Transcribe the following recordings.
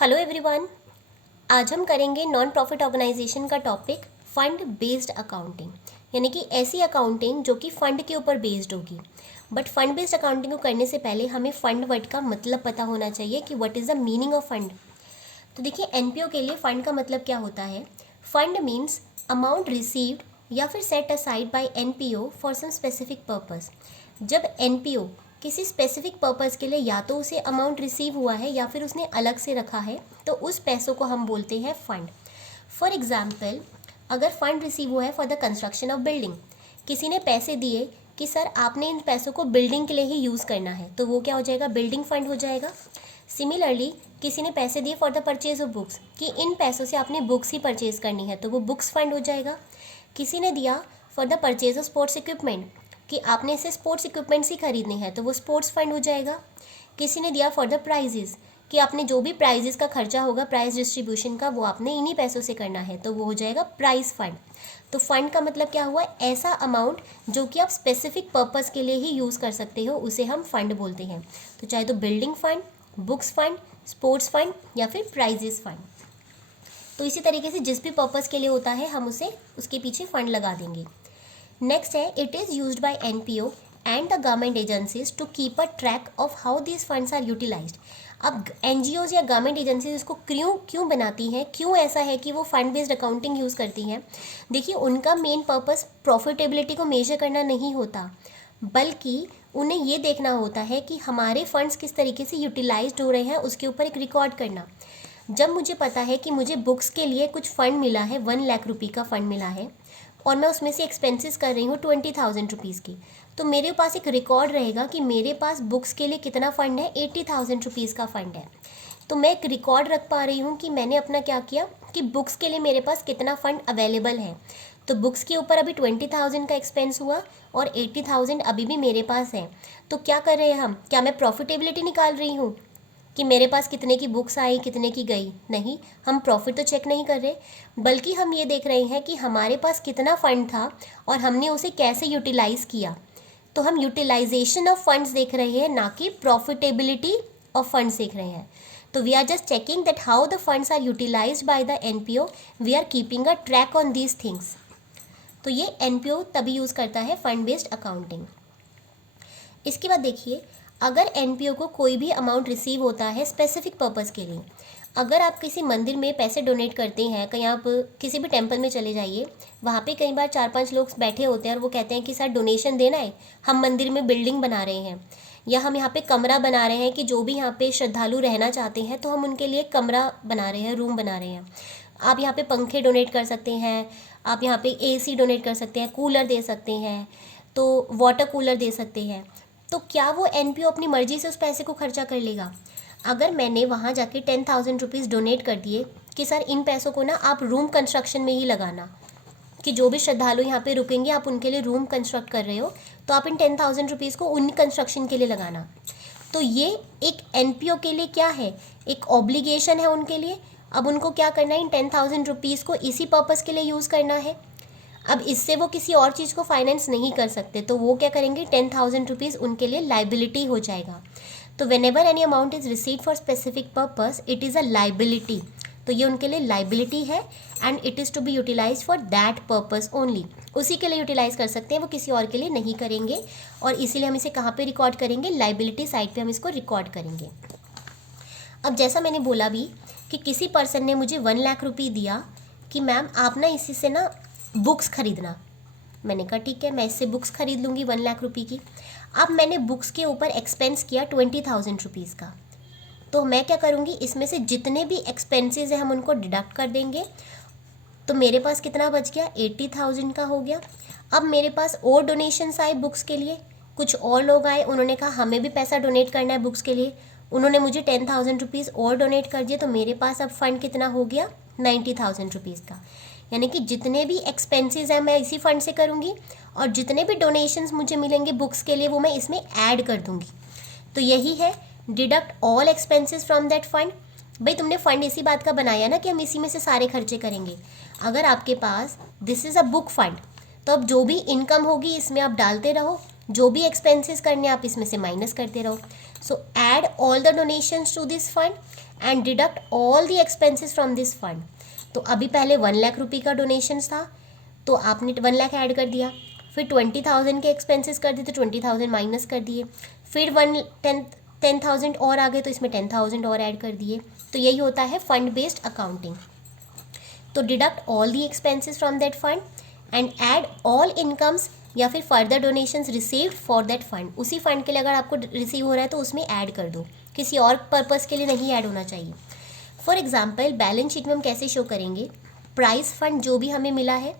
Hello everyone. आज हम करेंगे नॉन प्रॉफिट ऑर्गेनाइजेशन का टॉपिक फंड बेस्ड अकाउंटिंग, यानी कि ऐसी अकाउंटिंग जो कि फ़ंड के ऊपर बेस्ड होगी। बट फंड बेस्ड अकाउंटिंग को करने से पहले हमें फ़ंड वर्ड का मतलब पता होना चाहिए कि what is the meaning of fund. तो देखिए, एनपीओ के लिए फ़ंड का मतलब क्या होता है। फंड मीन्स अमाउंट रिसीव्ड या फिर set aside by NPO for some specific purpose. जब एनपीओ किसी स्पेसिफिक पर्पस के लिए या तो उसे अमाउंट रिसीव हुआ है या फिर उसने अलग से रखा है, तो उस पैसों को हम बोलते हैं फंड। फॉर एग्जाम्पल, अगर फंड रिसीव हुआ है for the construction of building, किसी ने पैसे दिए कि सर आपने इन पैसों को बिल्डिंग के लिए ही यूज़ करना है, तो वो क्या हो जाएगा, बिल्डिंग फंड हो जाएगा। सिमिलरली, किसी ने पैसे दिए for the purchase of books, कि इन पैसों से आपने बुक्स ही परचेज करनी है, तो वो बुक्स फंड हो जाएगा। किसी ने दिया for the purchase of sports equipment, कि आपने इसे स्पोर्ट्स इक्विपमेंट्स ही खरीदने हैं, तो वो स्पोर्ट्स फंड हो जाएगा। किसी ने दिया फॉर द प्राइजेस, कि आपने जो भी प्राइजेस का खर्चा होगा प्राइस डिस्ट्रीब्यूशन का, वो आपने इन्हीं पैसों से करना है, तो वो हो जाएगा प्राइस फंड। तो फंड का मतलब क्या हुआ, ऐसा अमाउंट जो कि आप स्पेसिफिक पर्पस के लिए ही यूज़ कर सकते हो, उसे हम फंड बोलते हैं। तो चाहे तो building fund, books fund, sports fund या फिर प्राइजेस फंड। तो इसी तरीके से जिस भी पर्पस के लिए होता है हम उसे उसके पीछे फंड लगा देंगे। नेक्स्ट है, it is used by NPO and the government agencies to keep a track of how these funds are utilised. अब एनजीओज या गवर्नमेंट एजेंसीज इसको क्यों क्यों बनाती हैं, क्यों ऐसा है कि वो फंड बेस्ड अकाउंटिंग यूज़ करती हैं। देखिए, उनका मेन पर्पस प्रॉफिटेबिलिटी को मेजर करना नहीं होता, बल्कि उन्हें ये देखना होता है कि हमारे फंड्स किस तरीके से यूटिलाइज्ड हो रहे हैं, उसके ऊपर एक रिकॉर्ड करना। जब मुझे पता है कि मुझे बुक्स के लिए कुछ फ़ंड मिला है, 1 लाख रुपये का फ़ंड मिला है, और मैं उसमें से एक्सपेंसेस कर रही हूँ 20,000 रुपीज़ की, तो मेरे पास एक रिकॉर्ड रहेगा कि मेरे पास बुक्स के लिए कितना फ़ंड है, 80,000 रुपीज़ का फ़ंड है। तो मैं एक रिकॉर्ड रख पा रही हूँ कि मैंने अपना क्या किया, कि बुक्स के लिए मेरे पास कितना फ़ंड अवेलेबल है। तो बुक्स के ऊपर अभी 20,000 का एक्सपेंस हुआ और 80,000 अभी भी मेरे पास है। तो क्या कर रहे हैं हम, क्या मैं प्रॉफिटेबिलिटी निकाल रही हूँ कि मेरे पास कितने की बुक्स आई, कितने की गई? नहीं, हम प्रॉफिट तो चेक नहीं कर रहे, बल्कि हम ये देख रहे हैं कि हमारे पास कितना फ़ंड था और हमने उसे कैसे यूटिलाइज़ किया। तो हम यूटिलाइजेशन ऑफ फंड्स देख रहे हैं, ना कि प्रॉफिटेबिलिटी ऑफ फंड्स देख रहे हैं। तो we are just checking that how the funds are utilised by the NPO, we are keeping a track on these things. तो ये एनपीओ तभी यूज़ करता है, फंड बेस्ड अकाउंटिंग। इसके बाद देखिए, अगर एनपीओ को कोई भी अमाउंट रिसीव होता है स्पेसिफिक पर्पस के लिए, अगर आप किसी मंदिर में पैसे डोनेट करते हैं, कहीं आप किसी भी टेंपल में चले जाइए, वहाँ पे कई बार 4-5 लोग बैठे होते हैं और वो कहते हैं कि सर डोनेशन देना है, हम मंदिर में बिल्डिंग बना रहे हैं, या हम यहाँ पे कमरा बना रहे हैं कि जो भी यहाँ पे श्रद्धालु रहना चाहते हैं तो हम उनके लिए कमरा बना रहे हैं, रूम बना रहे हैं। आप यहाँ पे पंखे डोनेट कर सकते हैं, आप यहाँ पे एसी डोनेट कर सकते हैं, कूलर दे सकते हैं, तो वाटर कूलर दे सकते हैं। तो क्या वो एनपीओ अपनी मर्जी से उस पैसे को खर्चा कर लेगा? अगर मैंने वहाँ जाके 10,000 रुपीज़ डोनेट कर दिए कि सर इन पैसों को ना आप रूम कंस्ट्रक्शन में ही लगाना, कि जो भी श्रद्धालु यहाँ पे रुकेंगे आप उनके लिए रूम कंस्ट्रक्ट कर रहे हो, तो आप इन 10,000 रुपीज़ को उन कंस्ट्रक्शन के लिए लगाना। तो ये एक एनपीओ के लिए क्या है, एक ऑब्लिगेशन है उनके लिए। अब उनको क्या करना है, इन 10,000 रुपीज़ को इसी पर्पज़ के लिए यूज़ करना है। अब इससे वो किसी और चीज़ को फाइनेंस नहीं कर सकते, तो वो क्या करेंगे, 10,000 रुपीज़ उनके लिए लाइबिलिटी हो जाएगा। तो whenever any amount is receive for specific purpose, it is a liability. तो ये उनके लिए लाइबिलिटी है and it is to be utilise for that purpose only. उसी के लिए यूटिलाइज कर सकते हैं, वो किसी और के लिए नहीं करेंगे। और इसीलिए हम इसे कहाँ पे रिकॉर्ड करेंगे, लाइबिलिटी साइड पे हम इसको रिकॉर्ड करेंगे। अब जैसा मैंने बोला भी कि किसी पर्सन ने मुझे 1 लाख रुपये दिया कि मैम आप ना इसी से ना बुक्स खरीदना। मैंने कहा ठीक है, मैं इससे बुक्स खरीद लूँगी 1 लाख रुपये की। अब मैंने बुक्स के ऊपर एक्सपेंस किया 20,000 रुपीज़ का, तो मैं क्या करूँगी, इसमें से जितने भी एक्सपेंसेस हैं हम उनको डिडक्ट कर देंगे। तो मेरे पास कितना बच गया, 80,000 का हो गया। अब मेरे पास और डोनेशंस आए बुक्स के लिए, कुछ और लोग आए, उन्होंने कहा हमें भी पैसा डोनेट करना है बुक्स के लिए, उन्होंने मुझे 10,000 रुपीज़ और डोनेट कर दिए, तो मेरे पास अब फंड कितना हो गया, 90,000 रुपीज़ का। यानी कि जितने भी एक्सपेंसेस हैं मैं इसी फंड से करूँगी, और जितने भी डोनेशंस मुझे मिलेंगे बुक्स के लिए वो मैं इसमें ऐड कर दूँगी। तो यही है, deduct all expenses from that fund. भाई तुमने फंड इसी बात का बनाया ना कि हम इसी में से सारे खर्चे करेंगे। अगर आपके पास this is a book fund, तो अब जो भी इनकम होगी इसमें आप डालते रहो, जो भी एक्सपेंसेस करने आप इसमें से माइनस करते रहो। So add all the donations to this fund and deduct all the expenses from this fund. तो अभी पहले 1 लाख रुपये का डोनेशन था, तो आपने 1 लाख ऐड कर दिया, फिर 20,000 के एक्सपेंसेस कर दिए तो 20,000 माइनस कर दिए, फिर 10,000 और आ गए तो इसमें 10,000 और ऐड कर दिए। तो यही होता है फंड बेस्ड अकाउंटिंग। तो deduct all the expenses from that fund and add all incomes या फिर further donations received for that fund. उसी फंड के लिए अगर आपको रिसीव हो रहा है तो उसमें ऐड कर दो, किसी और पर्पज़ के लिए नहीं ऐड होना चाहिए। फॉर एग्जाम्पल बैलेंस शीट में हम कैसे शो करेंगे, प्राइस फंड जो भी हमें मिला है,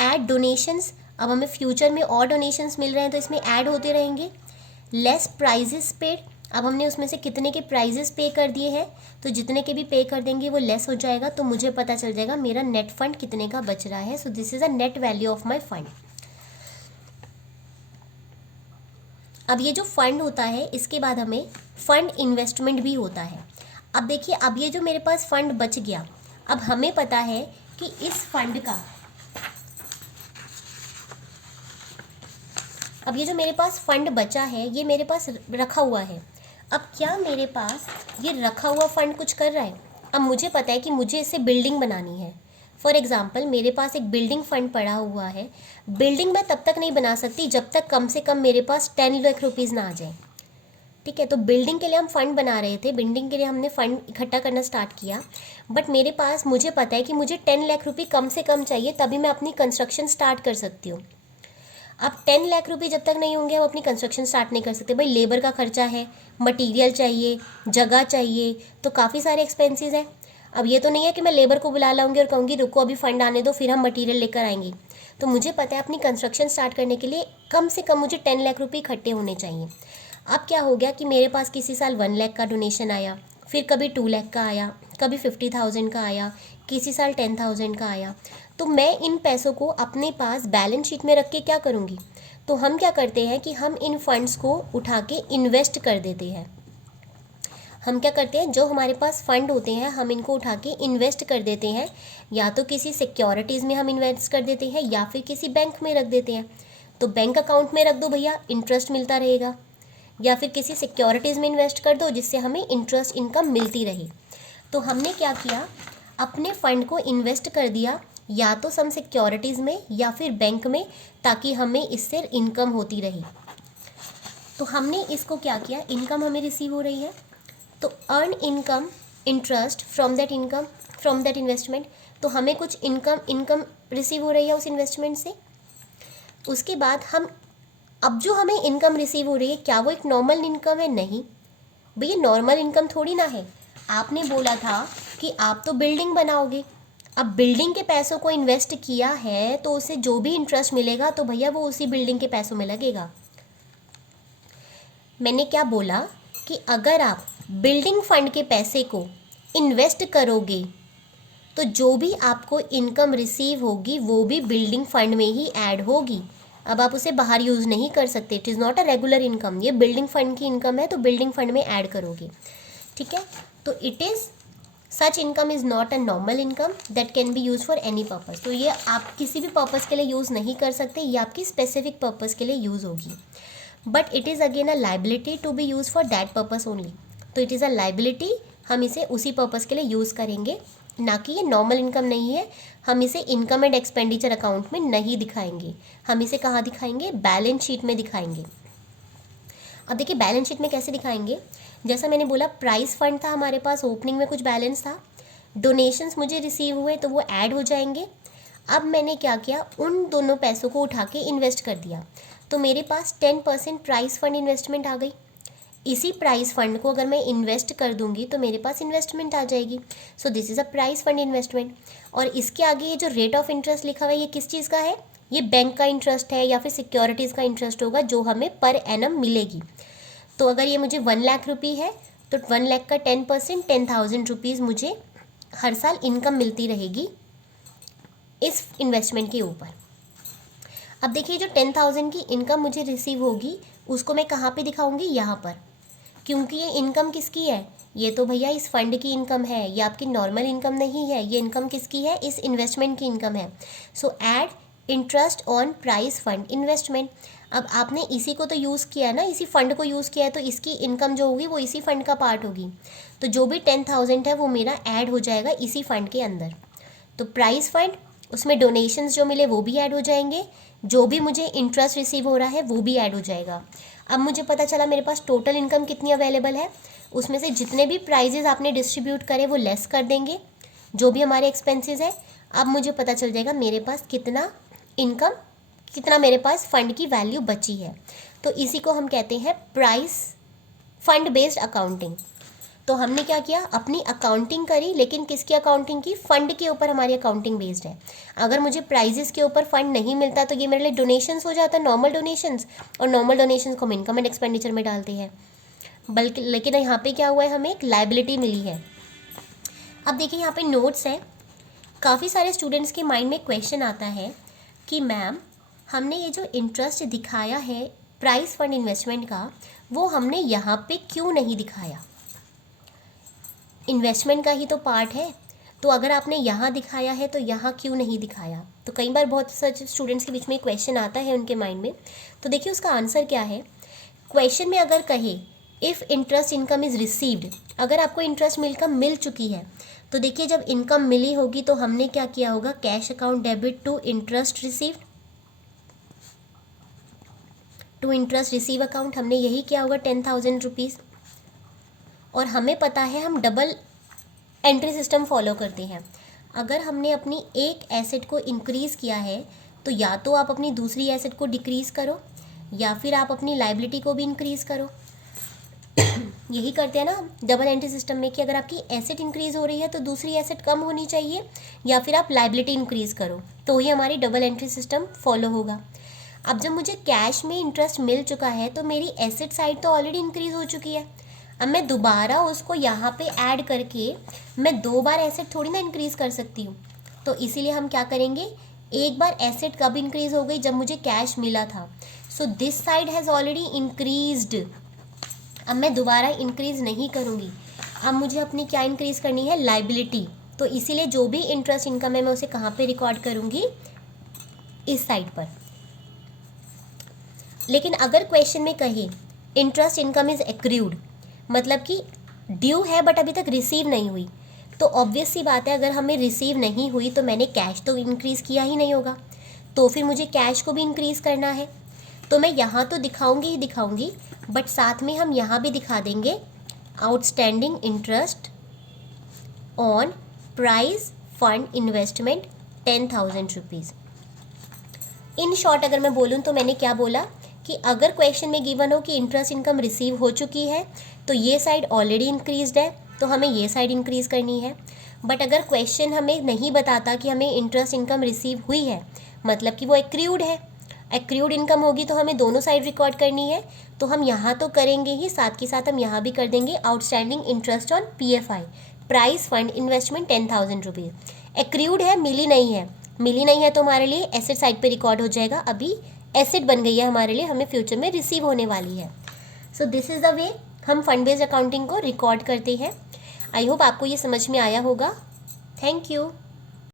ऐड डोनेशंस, अब हमें फ्यूचर में और डोनेशंस मिल रहे हैं तो इसमें ऐड होते रहेंगे, लेस प्राइजेस पेड, अब हमने उसमें से कितने के प्राइजेस पे कर दिए हैं तो जितने के भी पे कर देंगे वो लेस हो जाएगा, तो मुझे पता चल जाएगा मेरा नेट फंड कितने का बच रहा है। So this is a net value of my fund. अब ये जो फंड होता है इसके बाद हमें फंड इन्वेस्टमेंट भी होता है। अब देखिए, अब ये जो मेरे पास फंड बच गया, अब हमें पता है कि इस फंड का, अब ये जो मेरे पास फंड बचा है ये मेरे पास रखा हुआ है। अब क्या मेरे पास ये रखा हुआ फंड कुछ कर रहा है? अब मुझे पता है कि मुझे इससे बिल्डिंग बनानी है। फॉर एग्जाम्पल मेरे पास एक बिल्डिंग फंड पड़ा हुआ है, बिल्डिंग मैं तब तक नहीं बना सकती जब तक कम से कम मेरे पास 10 लाख रुपीज़ ना आ जाए। ठीक है, तो बिल्डिंग के लिए हम फंड बना रहे थे, बिल्डिंग के लिए हमने फंड इकट्ठा करना स्टार्ट किया, बट मेरे पास, मुझे पता है कि मुझे 10 लाख रुपये कम से कम चाहिए तभी मैं अपनी कंस्ट्रक्शन स्टार्ट कर सकती हूँ। अब 10 लाख रुपये जब तक नहीं होंगे हम अपनी कंस्ट्रक्शन स्टार्ट नहीं कर सकते। भाई लेबर का खर्चा है, मटेरियल चाहिए, जगह चाहिए, तो काफ़ी सारे एक्सपेंसेस हैं। अब ये तो नहीं है कि मैं लेबर को बुला लाऊंगी और कहूँगी रुको अभी फंड आने दो फिर हम मटेरियल लेकर आएंगे। तो मुझे पता है अपनी कंस्ट्रक्शन स्टार्ट करने के लिए कम से कम मुझे 10 लाख रुपये इकट्ठे होने चाहिए। अब क्या हो गया कि मेरे पास किसी साल 1 लाख का डोनेशन आया, फिर कभी 2 लाख का आया, कभी 50,000 का आया, किसी साल 10,000 का आया। तो मैं इन पैसों को अपने पास बैलेंस शीट में रख के क्या करूँगी, तो हम क्या करते हैं कि हम इन फंड्स को उठा के इन्वेस्ट कर देते हैं। हम क्या करते हैं, जो हमारे पास फंड होते हैं हम इनको उठा के इन्वेस्ट कर देते हैं, या तो किसी सिक्योरिटीज़ में हम इन्वेस्ट कर देते हैं या फिर किसी बैंक में रख देते हैं। तो बैंक अकाउंट में रख दो भैया, इंटरेस्ट मिलता रहेगा, या फिर किसी सिक्योरिटीज़ में इन्वेस्ट कर दो जिससे हमें इंटरेस्ट इनकम मिलती रहे। तो हमने क्या किया, अपने फंड को इन्वेस्ट कर दिया या तो सम सिक्योरिटीज़ में या फिर बैंक में, ताकि हमें इससे इनकम होती रही। तो हमने इसको क्या किया, इनकम हमें रिसीव हो रही है तो earn income interest from that income from that investment, तो हमें कुछ इनकम रिसीव हो रही है उस इन्वेस्टमेंट से। उसके बाद हम, अब जो हमें इनकम रिसीव हो रही है क्या वो एक नॉर्मल इनकम है? नहीं भैया, नॉर्मल इनकम थोड़ी ना है। आपने बोला था कि आप तो बिल्डिंग बनाओगे, अब बिल्डिंग के पैसों को इन्वेस्ट किया है तो उसे जो भी इंटरेस्ट मिलेगा तो भैया वो उसी बिल्डिंग के पैसों में लगेगा। मैंने क्या बोला कि अगर आप बिल्डिंग फंड के पैसे को इन्वेस्ट करोगे तो जो भी आपको इनकम रिसीव होगी वो भी बिल्डिंग फंड में ही ऐड होगी। अब आप उसे बाहर यूज़ नहीं कर सकते, it is not a regular income, ये बिल्डिंग फंड की इनकम है तो बिल्डिंग फंड में ऐड करोगे। ठीक है, तो it is such income is not a normal income that can be use for any purpose. तो ये आप किसी भी पर्पज़ के लिए यूज़ नहीं कर सकते, ये आपकी स्पेसिफिक पर्पज़ के लिए यूज़ होगी, but it is again a liability to be use for that purpose only. तो इट इज़ अ लाइबिलिटी, हम इसे उसी पर्पज़ के लिए यूज़ करेंगे, ना कि ये नॉर्मल इनकम नहीं है। हम इसे इनकम एंड एक्सपेंडिचर अकाउंट में नहीं दिखाएंगे, हम इसे कहाँ दिखाएंगे, बैलेंस शीट में दिखाएंगे। अब देखिए बैलेंस शीट में कैसे दिखाएंगे, जैसा मैंने बोला प्राइस फंड था हमारे पास, ओपनिंग में कुछ बैलेंस था, डोनेशंस मुझे रिसीव हुए तो वो ऐड हो जाएंगे। अब मैंने क्या किया, उन दोनों पैसों को उठा के इन्वेस्ट कर दिया, तो मेरे पास 10% प्राइस फंड इन्वेस्टमेंट आ गई। इसी प्राइस फंड को अगर मैं इन्वेस्ट कर दूंगी तो मेरे पास इन्वेस्टमेंट आ जाएगी। So this is a price fund investment. और इसके आगे ये जो रेट ऑफ इंटरेस्ट लिखा हुआ है ये किस चीज़ का है, ये बैंक का इंटरेस्ट है या फिर सिक्योरिटीज़ का इंटरेस्ट होगा जो हमें पर एनम मिलेगी। तो अगर ये मुझे 1 लाख रुपये है तो 1 लाख का 10% 10,000 रुपीज़ मुझे हर साल इनकम मिलती रहेगी इस इन्वेस्टमेंट के ऊपर। अब देखिए जो 10,000 की इनकम मुझे रिसीव होगी उसको मैं कहाँ पे दिखाऊंगी, यहाँ पर, क्योंकि ये इनकम किसकी है, ये तो भैया इस फंड की इनकम है, ये आपकी नॉर्मल इनकम नहीं है, ये इनकम किसकी है, इस इन्वेस्टमेंट की इनकम है। सो add interest on price fund investment. अब आपने इसी को तो यूज़ किया है ना, इसी फंड को यूज़ किया है, तो इसकी इनकम जो होगी वो इसी फंड का पार्ट होगी। तो जो भी 10,000 है वो मेरा ऐड हो जाएगा इसी फंड के अंदर। तो प्राइस फंड, उसमें डोनेशंस जो मिले वो भी ऐड हो जाएंगे, जो भी मुझे इंटरेस्ट रिसीव हो रहा है वो भी ऐड हो जाएगा। अब मुझे पता चला मेरे पास टोटल इनकम कितनी अवेलेबल है, उसमें से जितने भी प्राइजेज आपने डिस्ट्रीब्यूट करे वो लेस कर देंगे, जो भी हमारे एक्सपेंसेस है। अब मुझे पता चल जाएगा मेरे पास कितना इनकम, कितना मेरे पास फंड की वैल्यू बची है। तो इसी को हम कहते हैं प्राइस फंड बेस्ड अकाउंटिंग। तो हमने क्या किया, अपनी अकाउंटिंग करी, लेकिन किसकी अकाउंटिंग की, फंड के ऊपर हमारी अकाउंटिंग बेस्ड है। अगर मुझे प्राइजेस के ऊपर फंड नहीं मिलता तो ये मेरे लिए डोनेशंस हो जाता, नॉर्मल डोनेशंस, और नॉर्मल डोनेशंस को हम इनकम एंड एक्सपेंडिचर में डालते हैं। बल्कि लेकिन यहाँ पे क्या हुआ है, हमें एक लायबिलिटी मिली है। अब देखिए यहाँ पे नोट्स है, काफ़ी सारे स्टूडेंट्स के माइंड में क्वेश्चन आता है कि मैम हमने ये जो इंटरेस्ट दिखाया है प्राइस फंड इन्वेस्टमेंट का, वो हमने यहाँ पे क्यों नहीं दिखाया, इन्वेस्टमेंट का ही तो पार्ट है, तो अगर आपने यहाँ दिखाया है तो यहाँ क्यों नहीं दिखाया। तो कई बार बहुत सच स्टूडेंट्स के बीच में क्वेश्चन आता है उनके माइंड में। तो देखिए उसका आंसर क्या है, क्वेश्चन में अगर कहे if interest income is received, अगर आपको इंटरेस्ट इनकम मिल चुकी है तो देखिए जब इनकम मिली होगी तो हमने क्या किया होगा, cash account debit to interest received, to interest receive account, हमने यही किया होगा 10,000 रुपीज़। और हमें पता है हम डबल एंट्री सिस्टम फॉलो करते हैं। अगर हमने अपनी एक एसेट को इंक्रीज़ किया है तो या तो आप अपनी दूसरी एसेट को डिक्रीज़ करो या फिर आप अपनी लाइबिलिटी को भी इंक्रीज़ करो। यही करते हैं ना हम डबल एंट्री सिस्टम में, कि अगर आपकी एसेट इंक्रीज़ हो रही है तो दूसरी एसेट कम होनी चाहिए, या फिर आप लाइबिलिटी इंक्रीज़ करो, तो ही हमारी डबल एंट्री सिस्टम फॉलो होगा। अब जब मुझे कैश में इंटरेस्ट मिल चुका है तो मेरी एसेट साइड तो ऑलरेडी इंक्रीज़ हो चुकी है। अब मैं दोबारा उसको यहाँ पे ऐड करके मैं 2 बार एसेट थोड़ी ना इंक्रीज़ कर सकती हूँ। तो इसीलिए हम क्या करेंगे, एक बार एसेट कब इंक्रीज़ हो गई, जब मुझे कैश मिला था। So this side has already increased, अब मैं दोबारा इंक्रीज़ नहीं करूँगी। अब मुझे अपनी क्या इंक्रीज़ करनी है, लाइबिलिटी। तो इसीलिए जो भी इंटरेस्ट इनकम है मैं उसे कहाँ पे रिकॉर्ड करूँगी, इस साइड पर। लेकिन अगर क्वेश्चन में कहे इंटरेस्ट इनकम इज़ एक्रूड, मतलब कि ड्यू है बट अभी तक रिसीव नहीं हुई, तो ऑब्वियस सी बात है अगर हमें रिसीव नहीं हुई तो मैंने कैश तो इंक्रीज़ किया ही नहीं होगा, तो फिर मुझे कैश को भी इंक्रीज़ करना है। तो मैं यहाँ तो दिखाऊंगी ही दिखाऊंगी, बट साथ में हम यहाँ भी दिखा देंगे outstanding interest on price fund investment 10,000 rupees. In short अगर मैं बोलूँ तो मैंने क्या बोला कि अगर क्वेश्चन में गिवन हो कि इंटरेस्ट इनकम रिसीव हो चुकी है तो ये साइड ऑलरेडी इंक्रीज्ड है, तो हमें ये साइड इंक्रीज़ करनी है। बट अगर क्वेश्चन हमें नहीं बताता कि हमें इंटरेस्ट इनकम रिसीव हुई है, मतलब कि वो एक्रूड है, एक्रूड इनकम होगी तो हमें दोनों साइड रिकॉर्ड करनी है, तो हम यहाँ तो करेंगे ही, साथ के साथ हम यहाँ भी कर देंगे outstanding interest on PFI price fund investment 10,000 rupees. Accrued है, मिली नहीं है तो हमारे लिए एसेट साइड पे रिकॉर्ड हो जाएगा, अभी एसेट बन गई है हमारे लिए, हमें फ्यूचर में रिसीव होने वाली है। So this is the way हम फंड बेस्ड अकाउंटिंग को रिकॉर्ड करते हैं। आई होप आपको ये समझ में आया होगा। Thank you.